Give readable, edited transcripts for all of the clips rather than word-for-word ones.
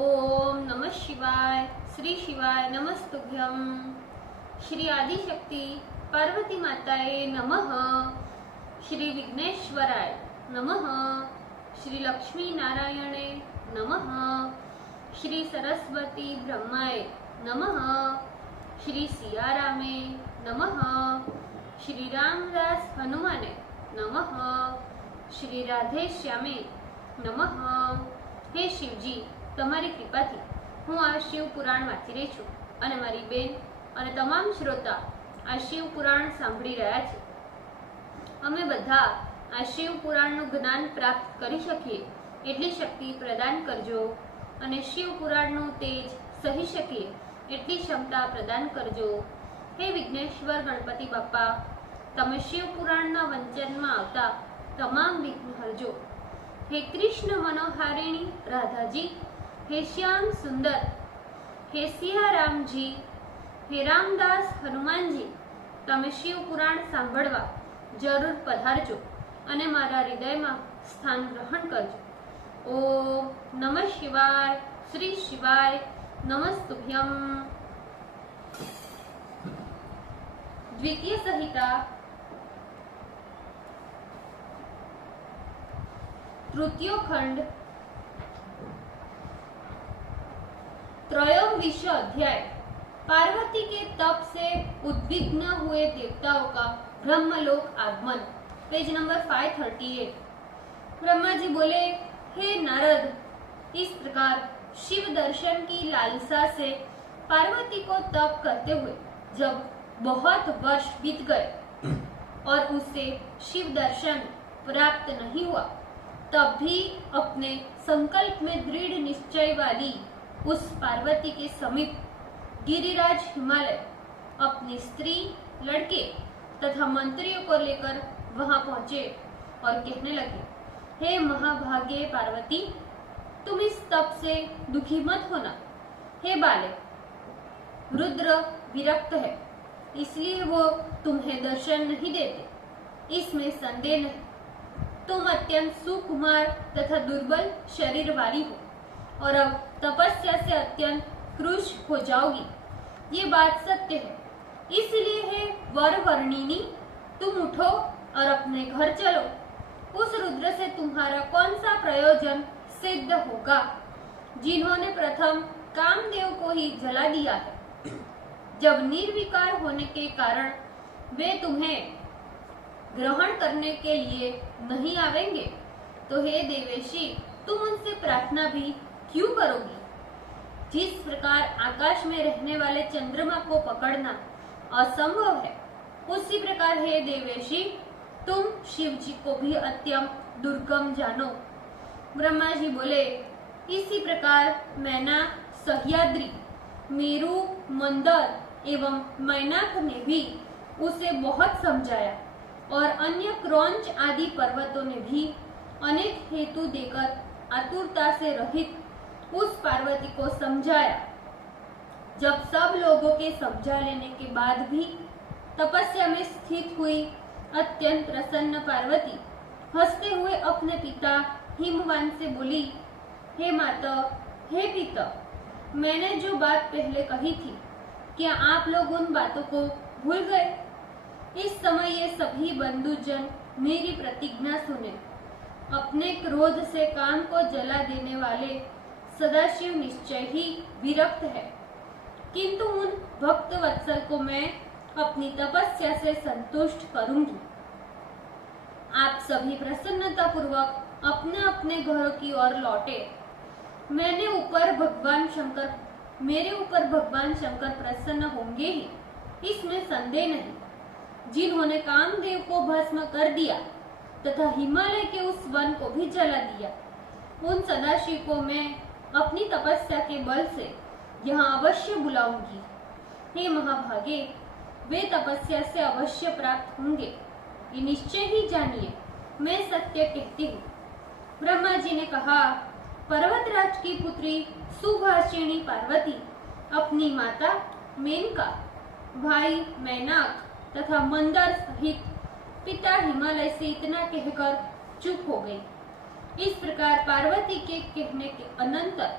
ओम नमः शिवाय। श्री शिवाय नमस्तुभ्यम। श्री आदिशक्ति पार्वती माताए नमः। श्री विघ्नेश्वराय नमः। श्री लक्ष्मी नारायणे नमः। श्री सरस्वती ब्रह्माय नमः। श्री सियारामे नमः। श्री रामदास हनुमाने नमः। श्री राधे श्यामे नमः। हे शिवजी, તમારી કૃપાથી હું આ શિવ પુરાણ વાંચી રહી છું અને મારી બેન અને તમામ શ્રોતા આ શિવ પુરાણ સાંભળી રહ્યા છે। અમે બધા આ શિવ પુરાણનું જ્ઞાન પ્રાપ્ત કરી શકીએ એટલી શક્તિ પ્રદાન કરજો અને શિવ પુરાણનું તેજ સહી શકીએ એટલી ક્ષમતા પ્રદાન કરજો। હે વિઘ્નેશ્વર ગણપતિ બાપા, તમે શિવ પુરાણના વંચનમાં આવતા તમામ વિઘ્ન હરજો। हे कृष्ण मनोहारिणी राधा जी, हे श्याम सुंदर, हे सिया राम जी, हे रामदास हनुमान जी, तमे शिव पुराण सांभळवा जरूर पधारजो अने मारा हृदयमां स्थान ग्रहण करजो। ओम नमः शिवाय। श्री शिवाय नमस्तुभ्यम। द्वितीय संहिता तृतीय खंड त्रयोविंश अध्याय। पार्वती के तप से उद्विग्न हुए देवताओं का ब्रह्मलोक आगमन। Page number 538। ब्रह्मा जी बोले, हे नारद, इस प्रकार शिव दर्शन की लालसा से पार्वती को तप करते हुए जब बहुत वर्ष बीत गए और उसे शिव दर्शन प्राप्त नहीं हुआ, तब भी अपने संकल्प में दृढ़ निश्चय वाली उस पार्वती के समीप गिरिराज हिमालय अपनी स्त्री, लड़के तथा मंत्रियों को लेकर वहां पहुंचे और कहने लगे, हे महाभाग्य पार्वती, तुम इस तप से दुखी मत होना। हे बाले, रुद्र विरक्त है, इसलिए वो तुम्हें दर्शन नहीं देते, इसमें संदेह नहीं। तुम अत्यंत सुकुमार तथा दुर्बल शरीर वाली हो और अब तपस्या से अत्यंत क्रुश हो जाओगी, ये बात सत्य है। इसलिए हे वर वर्णिनी, तुम उठो और अपने घर चलो। उस रुद्र से तुम्हारा कौन सा प्रयोजन सिद्ध होगा, जिन्होंने प्रथम कामदेव को ही जला दिया है। जब निर्विकार होने के कारण वे तुम्हें ग्रहण करने के लिए नहीं आवेंगे, तो हे देवेशी, तुम उनसे प्रार्थना भी क्यों करोगी? जिस प्रकार आकाश में रहने वाले चंद्रमा को पकड़ना असंभव है, उसी प्रकार हे देवेशी, तुम शिव जी को भी अत्यंत दुर्गम जानो। ब्रह्मा जी बोले, इसी प्रकार मैना, सह्याद्री, मेरु, मंदर एवं मैनाक ने भी उसे बहुत समझाया और अन्य क्रौंच आदि पर्वतों ने भी अनेक हेतु देकर आतुरता से रहित उस पार्वती को समझाया। जब सब लोगों के समझा लेने के बाद भी तपस्या में स्थित हुई अत्यंत प्रसन्न पार्वती हंसते हुए अपने पिता हिमवान से बोली, हे माता, हे पिता, मैंने जो बात पहले कही थी, क्या आप लोग उन बातों को भूल गए? इस समय ये सभी बंधुजन मेरी प्रतिज्ञा सुने। अपने क्रोध से काम को जला देने वाले सदाशिव निश्चय ही विरक्त है, किंतु उन भक्त वत्सल को मैं अपनी तपस्या से संतुष्ट करूंगी। आप सभी प्रसन्नता पूर्वक अपने अपने घरों की ओर लौटे। मेरे ऊपर भगवान शंकर प्रसन्न होंगे ही, इसमें संदेह नहीं। जिन्होंने कामदेव को भस्म कर दिया तथा हिमालय के उस वन को भी जला दिया, उन सदाशिव को मैं अपनी तपस्या के बल से यहाँ अवश्य बुलाऊंगी। हे महाभागे, वे तपस्या से अवश्य प्राप्त होंगे, ये निश्चय ही जानिए। मैं सत्य कहती हूँ। ब्रह्मा जी ने कहा, पर्वतराज की पुत्री सुभाषिणी पार्वती अपनी माता मेनका, भाई मैनाक तथा मंदर सहित पिता हिमालय से इतना कहकर चुप हो गई। इस प्रकार पार्वती के कहने के अनंतर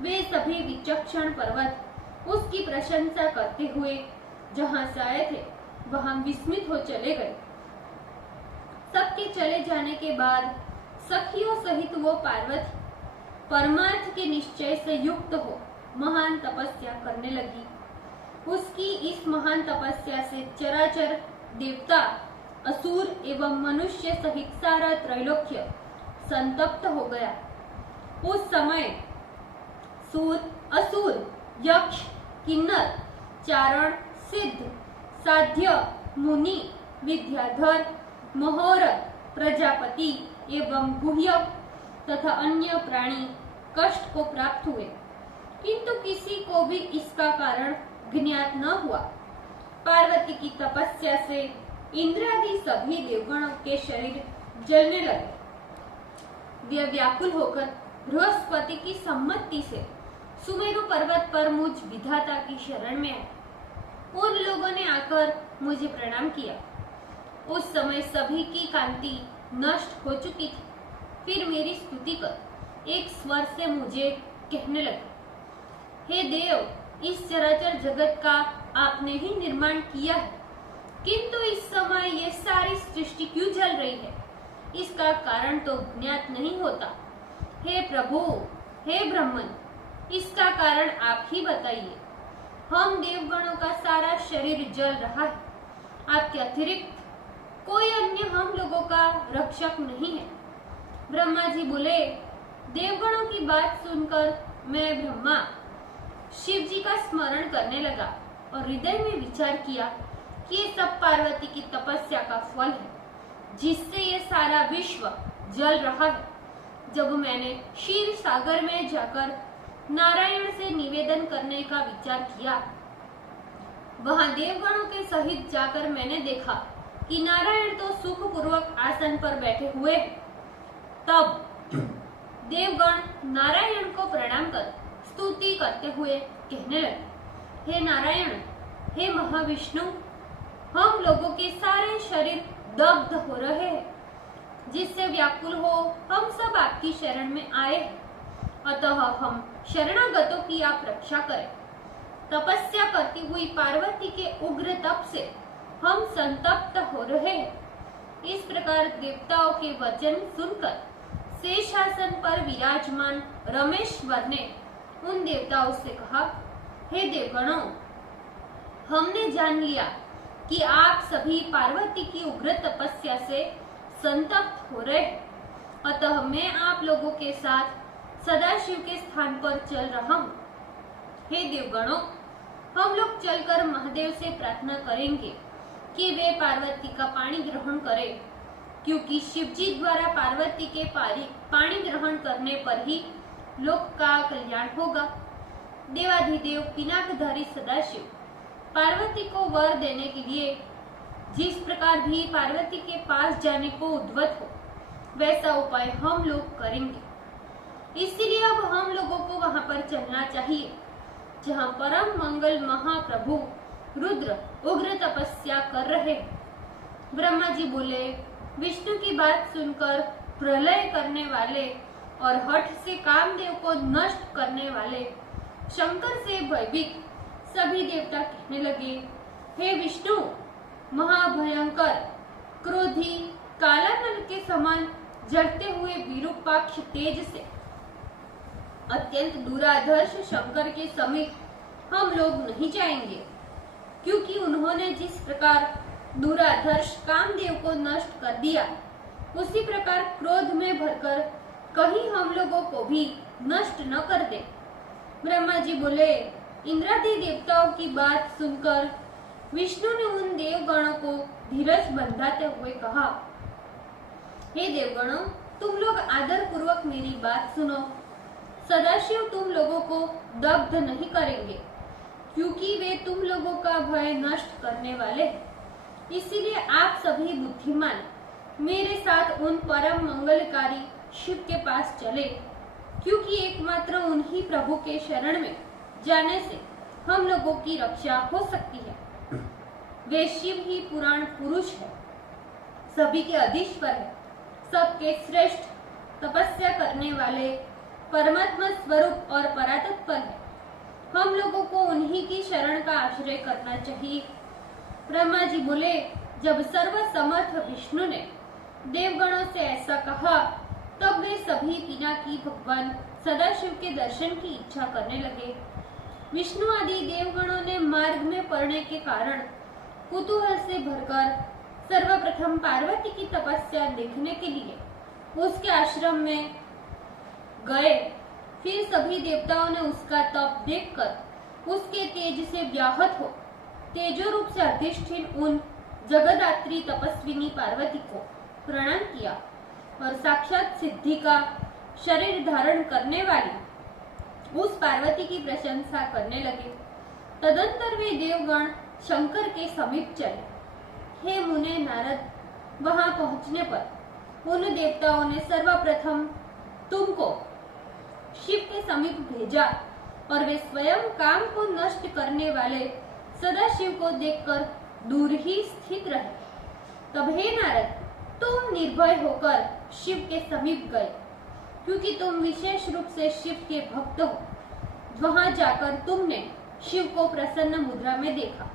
वे सभी विचक्षण पर्वत उसकी प्रशंसा करते हुए जहां से आए थे वहां विस्मित हो चले गए। सबके चले जाने के बाद सखियों सहित वो पार्वती परमार्थ के निश्चय से युक्त हो महान तपस्या करने लगी। उसकी इस महान तपस्या से चराचर देवता, असुर एवं मनुष्य सहित सारा त्रैलोक्य संतप्त हो गया। उस समय सूर, असुर, यक्ष, किन्नर, चारण, सिद्ध, साध्य, मुनि, विद्याधर, महोरथ, प्रजापति एवं गुह्य तथा अन्य प्राणी कष्ट को प्राप्त हुए, किंतु किसी को भी इसका कारण ज्ञात न हुआ। पार्वती की तपस्या से इंद्रादि सभी देवगणों के शरीर जलने लगे। वे व्याकुल होकर बृहस्पति की सम्मति से सुमेरु पर्वत पर मुझ विधाता की शरण में आए। उन लोगों ने आकर मुझे प्रणाम किया। उस समय सभी की कांति नष्ट हो चुकी थी। फिर मेरी स्तुति कर एक स्वर से मुझे कहने लगे, हे देव, इस चराचर जगत का आपने ही निर्माण किया है, किंतु इस समय ये सारी सृष्टि क्यों जल रही है, इसका कारण तो ज्ञात नहीं होता। हे प्रभु, हे ब्रह्मन, इसका कारण आप ही बताइए। हम देवगणों का सारा शरीर जल रहा है, आपके अतिरिक्त कोई अन्य हम लोगों का रक्षक नहीं है। ब्रह्मा जी बोले, देवगणों की बात सुनकर मैं ब्रह्मा शिव जी का स्मरण करने लगा और हृदय में विचार किया कि ये सब पार्वती की तपस्या का फल है, जिससे ये सारा विश्व जल रहा है। जब मैंने क्षीर सागर में जाकर नारायण से निवेदन करने का विचार किया, वहां देवगणों के सहित जाकर मैंने देखा कि नारायण तो सुखपूर्वक आसन पर बैठे हुए हैं। तब देवगण नारायण को प्रणाम कर स्तुति करते हुए कहने लगे, हे नारायण, हे महाविष्णु, हम लोगों के सारे शरीर दग्ध हो रहे हैं, जिससे व्याकुल हो हम सब आपकी शरण में आए हैं। अतः हम शरणागतों की आप रक्षा करें। तपस्या करती हुई पार्वती के उग्र तप से हम संतप्त हो रहे हैं। इस प्रकार देवताओं के वचन सुनकर शेषासन पर विराजमान रमेश्वर ने उन देवताओं से कहा, हे देवगणों, हमने जान लिया कि आप सभी पार्वती की उग्र तपस्या से संतप्त हो रहे हैं। अतः मैं आप लोगों के साथ सदाशिव के स्थान पर चल रहा हूँ। हे देवगणों, हम लोग चलकर महादेव से प्रार्थना करेंगे कि वे पार्वती का पानी ग्रहण करें, क्योंकि शिव जी द्वारा पार्वती के पानी ग्रहण करने पर ही लोक का कल्याण होगा। देवाधिदेव पिनाकधारी सदाशिव पार्वती को वर देने के लिए जिस प्रकार भी पार्वती के पास जाने को उद्वत हो, वैसा उपाय हम लोग करेंगे। इसीलिए अब हम लोगों को वहां पर चलना चाहिए, जहां परम मंगल महाप्रभु रुद्र उग्र तपस्या कर रहे हैं। ब्रह्मा जी बोले, विष्णु की बात सुनकर प्रलय करने वाले और हठ से कामदेव को नष्ट करने वाले शंकर से भयभीत सभी देवता कहने लगे, हे विष्णु, महाभयंकर क्रोधी कालानल के समान जलते हुए विरूपाक्ष तेज से अत्यंत दुराधर्ष शंकर के समीप हम लोग नहीं जाएंगे, क्योंकि उन्होंने जिस प्रकार दुराधर्ष कामदेव को नष्ट कर दिया, उसी प्रकार क्रोध में भरकर कहीं हम लोगों को भी नष्ट न कर दे। ब्रह्मा जी बोले, इंद्रादि देवताओं की बात सुनकर विष्णु ने उन देवगणों को धीरज बंधाते हुए कहा, हे देवगणों, तुम लोग आदर पूर्वक मेरी बात सुनो। सदाशिव तुम लोगों को दग्ध नहीं करेंगे, क्योंकि वे तुम लोगों का भय नष्ट करने वाले हैं। इसीलिए आप सभी बुद्धिमान मेरे साथ उन परम मंगलकारी शिव के पास चले, क्योंकि एकमात्र उन्हीं प्रभु के शरण में जाने से हम लोगों की रक्षा हो सकती है। वे शिव ही पुराण पुरुष है, सभी के अधीश्वर है, सबके श्रेष्ठ, तपस्या करने वाले, परमात्मा स्वरूप और परातत्पर है। हम लोगों को उन्हीं की शरण का आश्रय करना चाहिए। ब्रह्मा जी बोले, जब सर्वसमर्थ विष्णु ने देवगणों से ऐसा कहा, तब वे सभी पिनाकी भगवान सदाशिव के दर्शन की इच्छा करने लगे। विष्णु आदि देवगणों ने मार्ग में पड़ने के कारण कुतूहल से भरकर सर्वप्रथम पार्वती की तपस्या देखने के लिए उसके आश्रम में गए। फिर सभी देवताओं ने उसका तप देखकर उसके तेज से व्याहत हो तेजो रूप से अधिष्ठिन उन जगदात्री तपस्विनी पार्वती को प्रणाम किया और साक्षात सिद्धि का शरीर धारण करने वाली उस पार्वती की प्रशंसा करने लगे। तदंतर वे देवगण शंकर के समीप चले। हे मुने नारद, वहां पहुंचने पर उन देवताओं ने सर्वप्रथम तुमको शिव के समीप भेजा और वे स्वयं काम को नष्ट करने वाले सदाशिव को देखकर दूर ही स्थित रहे। तब हे नारद, तुम निर्भय होकर शिव के समीप गए, क्योंकि तुम विशेष रूप से शिव के भक्त हो। वहां जाकर तुमने शिव को प्रसन्न मुद्रा में देखा।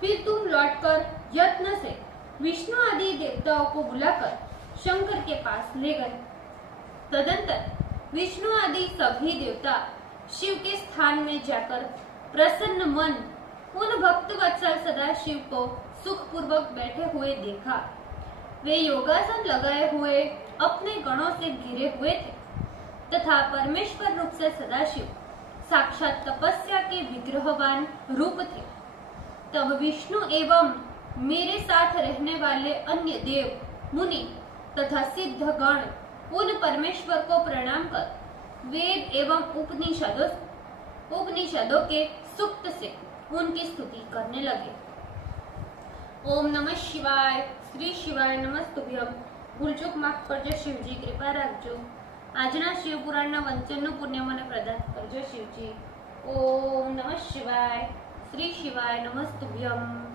फिर तुम लौटकर यत्न से विष्णु आदि देवताओं को बुलाकर शंकर के पास ले गए। तदंतर विष्णु आदि सभी देवता शिव के स्थान में जाकर प्रसन्न मन उन भक्त वत्सल सदाशिव को सुखपूर्वक बैठे हुए देखा। वे योगासन लगाए हुए अपने गणों से घिरे हुए थे तथा परमेश्वर रूप से सदाशिव साक्षात तपस्या के विग्रहवान रूप थे। तब विष्णु एवं मेरे साथ रहने वाले अन्य देव मुनि तथा सिद्ध गण उन परमेश्वर को प्रणाम कर वेद एवं उपनिषदों के सुक्त से उनकी स्तुति करने लगे। ओम नमः शिवाय। श्री शिवाय नमस्तुभ्यम। ભૂલચૂક માફ કરજો શિવજી, કૃપા રાખજો। આજના શિવપુરાણના વંચનનું પુણ્ય મને પ્રદાન કરજો શિવજી। ઓમ નમઃ શિવાય। શ્રી શિવાય નમસ્તુભ્યમ।